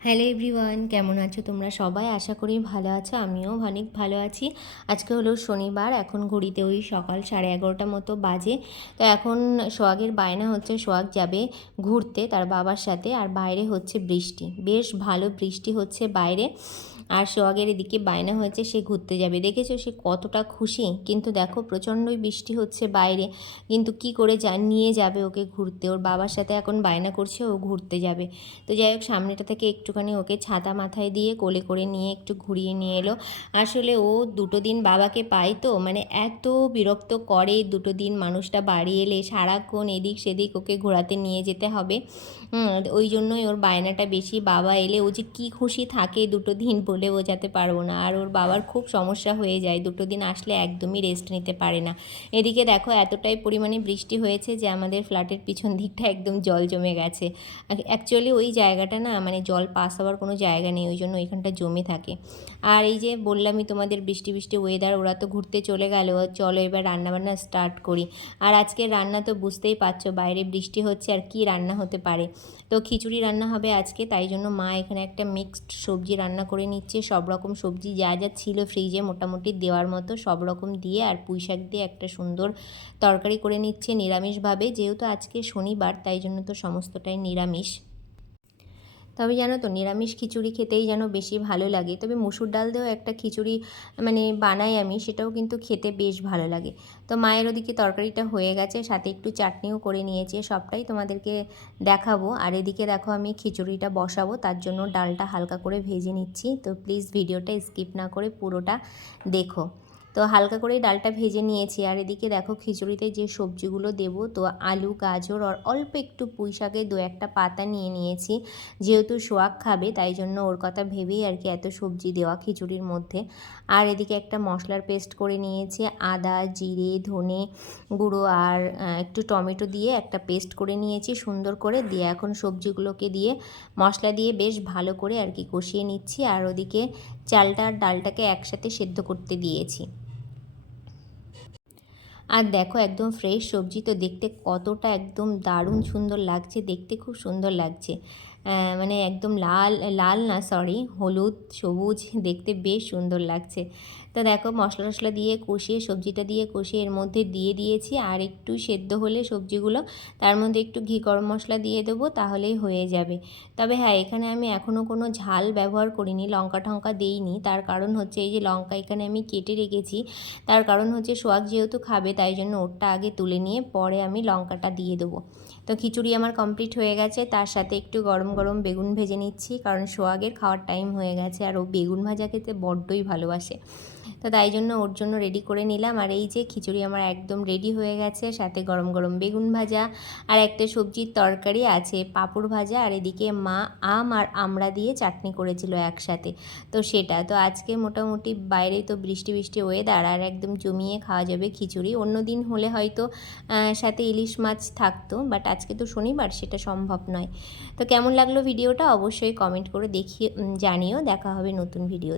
Hello everyone, কেমন আছো তোমরা সবাই? আশা করি ভালো আছো, আমিও অনেক ভালো আছি। আজকে হলো শনিবার, এখন ঘড়িতে ওই সকাল 11:30 মতো বাজে। তো এখন সোহাগের বায়না হচ্ছে সোহাগ যাবে ঘুরতে তার বাবার সাথে, আর বাইরে হচ্ছে বৃষ্টি, বেশ ভালো বৃষ্টি হচ্ছে বাইরে। আর সোহাগের এদিকে বায়না হয়েছে সে ঘুরতে যাবে। দেখেছো সে কতটা খুশি, কিন্তু দেখো প্রচণ্ডই বৃষ্টি হচ্ছে বাইরে, কিন্তু কি করে নিয়ে যাবে ওকে ঘুরতে? ওর বাবার সাথে এখন বায়না করছে ও ঘুরতে যাবে। তো যাই হোক, সামনেটা থেকে একটুখানি ওকে ছাতা মাথায় দিয়ে কোলে করে নিয়ে একটু ঘুরিয়ে নিয়ে এলো। আসলে ও 2 দিন বাবাকে পায়, তো মানে এত বিরক্ত করে 2 দিন মানুষটা বাড়ি এলে, সারাক্ষণ এদিক সেদিক ওকে ঘোরাতে নিয়ে যেতে হবে। ওই জন্যই ওর বায়নাটা বেশি। বাবা এলে ও যে কী খুশি থাকে 2 দিন বলে বোঝাতে পারবো না। আর ওর বাবার খুব সমস্যা হয়ে যায়, 2 দিন আসলে একদমই রেস্ট নিতে পারে না। এদিকে দেখো এতটাই পরিমাণে বৃষ্টি হয়েছে যে আমাদের ফ্ল্যাটের পিছন দিকটা একদম জল জমে গেছে। অ্যাকচুয়ালি ওই জায়গাটা না, মানে জল পাস হওয়ার কোনো জায়গা নেই, ওই জন্য ওইখানটা জমে থাকে। আর এই যে বললামই তোমাদের বৃষ্টি বৃষ্টি ওয়েদার, ওরা তো ঘুরতে চলে গেল। চলো এবার রান্নাবান্না স্টার্ট করি। আর আজকের রান্না তো বুঝতেই পারছো, বাইরে বৃষ্টি হচ্ছে আর কি রান্না হতে পারে। তো খিচুড়ি রান্না হবে আজকে, তাই জন্য মা এখানে একটা মিক্সড সবজি রান্না করে নিচ্ছে। সব রকম সবজি যা যা ছিল ফ্রিজে মোটামুটি দেওয়ার মতো সব রকম দিয়ে, আর পুঁই শাক দিয়ে একটা সুন্দর তরকারি করে নিচ্ছে নিরামিষভাবে। যেহেতু আজকে শনিবার তাই জন্য তো সমস্তটাই নিরামিষ। তবে জানো তো, নিরামিষ খিচুড়ি খেতেই যেন বেশি ভালো লাগে। তবে মুসুর ডাল দিয়েও একটা খিচুড়ি মানে বানাই আমি, সেটাও কিন্তু খেতে বেশ ভালো লাগে। তো মায়ের ওদিকে তরকারিটা হয়ে গেছে, সাথে একটু চাটনিও করে নিয়েছে, সবটাই তোমাদেরকে দেখাবো। আর এদিকে দেখো আমি খিচুড়িটা বসাবো, তার জন্য ডালটা হালকা করে ভেজে নিচ্ছি। তো প্লিজ ভিডিওটা স্কিপ না করে পুরোটা দেখো। তো হালকা করে ডালটা ভেজে নিয়েছি। আর এদিকে দেখো খিচুড়িতে যে সবজিগুলো দেবো, তো আলু, গাজর আর অল্প একটু পুঁই শাকের 2-1টা পাতা নিয়ে নিয়েছি। যেহেতু সোহাগ খাবে তাই জন্য ওর কথা ভেবেই আর কি এত সবজি দেওয়া খিচুড়ির মধ্যে। আর এদিকে একটা মশলার পেস্ট করে নিয়েছি, আদা, জিরে, ধনে গুঁড়ো আর একটু টমেটো দিয়ে একটা পেস্ট করে নিয়েছি সুন্দর করে। দিয়ে এখন সবজিগুলোকে দিয়ে মশলা দিয়ে বেশ ভালো করে আর কি কষিয়ে নিচ্ছি। আর ওদিকে চালটা আর ডালটাকে একসাথে সেদ্ধ করতে দিয়েছি। আর দেখো একদম ফ্রেশ সবজি, তো দেখতে কতটা একদম দারুণ সুন্দর লাগছে, দেখতে খুব সুন্দর লাগছে। মানে একদম লাল লাল না, সরি, হলুদ সবুজ, দেখতে বেশ সুন্দর লাগছে। তো দেখো মশলা টশলা দিয়ে কষিয়ে, সবজিটা দিয়ে কষিয়ে এর মধ্যে দিয়ে দিয়েছি। আর একটু সেদ্ধ হলে সবজিগুলো, তার মধ্যে একটু ঘি গরম মশলা দিয়ে দেবো, তাহলেই হয়ে যাবে। তবে হ্যাঁ, এখানে আমি এখনও কোনো ঝাল ব্যবহার করিনি, লঙ্কা টঙ্কা দেইনি। তার কারণ হচ্ছে এই যে লঙ্কা এখানে আমি কেটে রেখেছি, তার কারণ হচ্ছে সোহাগ যেহেতু খাবে তাই জন্য ওরটা আগে তুলে নিয়ে পরে আমি লঙ্কাটা দিয়ে দেবো। তো খিচুড়ি আমার কমপ্লিট হয়ে গেছে, তার সাথে একটু গরম গরম বেগুন ভেজে নিচ্ছি, কারণ সোহাগের খাওয়ার টাইম হয়ে গেছে আর ও বেগুন ভাজা খেতে বড্ডই ভালোবাসে। তো তাই জন্য ওর জন্য রেডি করে নিলাম। আর এই যে খিচুড়ি আমার একদম রেডি হয়ে গেছে, সাথে গরম গরম বেগুন ভাজা আর একটা সবজির তরকারি আছে, পাঁপড় ভাজা, আর এদিকে মা আম আর আমড়া দিয়ে চাটনি করেছিল একসাথে। তো সেটা তো আজকে মোটামুটি বাইরে তো বৃষ্টি বৃষ্টি ওয়েদার, আর একদম জমিয়ে খাওয়া যাবে খিচুড়ি। অন্য দিন হলে হয়তো সাথে ইলিশ মাছ থাকতো, বাট আজকে তো শনিবার, সেটা সম্ভব নয়। তো কেমন লাগলো ভিডিওটা অবশ্যই কমেন্ট করে জানিও। দেখা হবে নতুন ভিডিও।